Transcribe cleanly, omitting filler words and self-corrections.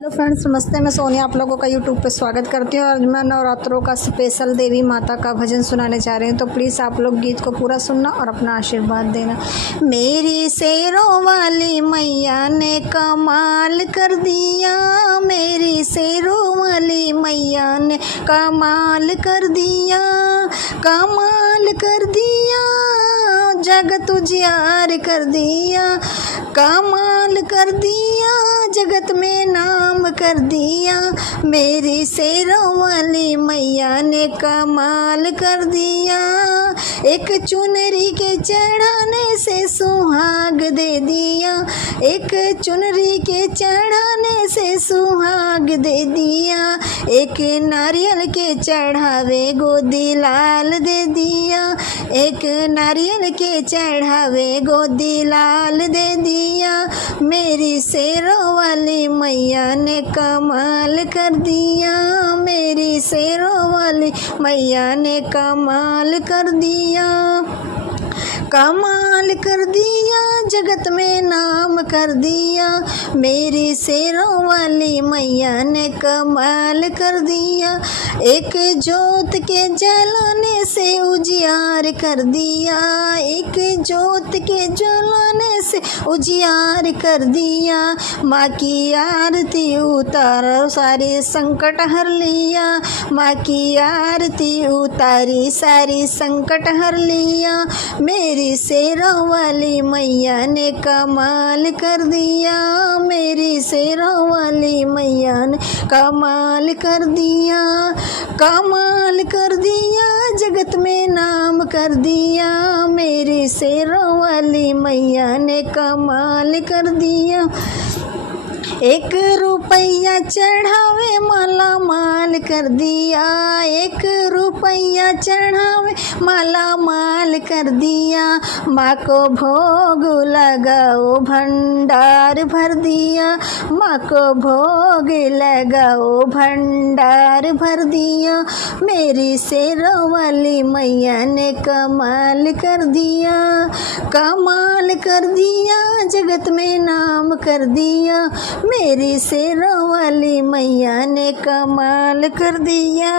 Hello friends, नमस्ते। मैं सोनिया आप लोगों का यूट्यूब पे स्वागत करती हूँ और मैं नवरात्रों का स्पेशल देवी माता का भजन सुनाने जा रही हूँ। तो प्लीज़ आप लोग गीत को पूरा सुनना और अपना आशीर्वाद देना। मेरी शेरों वाली मैया ने कमाल कर दिया, मेरी शेरों वाली मैया ने कमाल कर दिया, कमाल कर दिया, जगत उजियार कर दिया, कमाल कर दिया, जगत में नाम कर दिया। मेरी शेरों वाली मैया ने कमाल कर दिया, एक चुनरी के चढ़ाने से सुहाग दे दिया, एक चुनरी के चढ़ाने से सुहाग दे दिया, एक नारियल के चढ़ावे गोदी लाल दे दिया, एक नारियल के चढ़ावे गोदी लाल दे दिया। मेरी शेरों वाली मैया ने कमाल कर दिया, मेरी शेरों वाली मैया ने कमाल कर दिया, कमाल कर दिया, जगत में नाम कर दिया। मेरी शेरों वाली मैया ने कमाल कर दिया, एक जोत के जलाने से उजियार कर दिया, एक जोत के जलाने से उजियार कर दिया। माँ की आरती उतारो सारे संकट हर लिया, माँ की आरती उतारी सारी संकट हर लिया। मेरी शेरों वाली मैया ने कमाल कर दिया, मेरी शेरों वाली मैया ने कमाल कर दिया, कमाल कर दिया, जगत में नाम कर दिया। मेरी शेरों वाली मैया ने कमाल कर दिया, एक रुपया चढ़ावे माला माल कर दिया, एक रुपया चढ़ावे माला माल कर दिया। माँ को भोग लगाओ भंडार भर दिया, माँ को भोग लगाओ भंडार भर दिया। मेरी शेरों वाली मैया ने कमाल कर दिया, कमाल कर दिया, जगत में नाम कर दिया। मेरी शेरों वाली मैया ने कमाल कर दिया।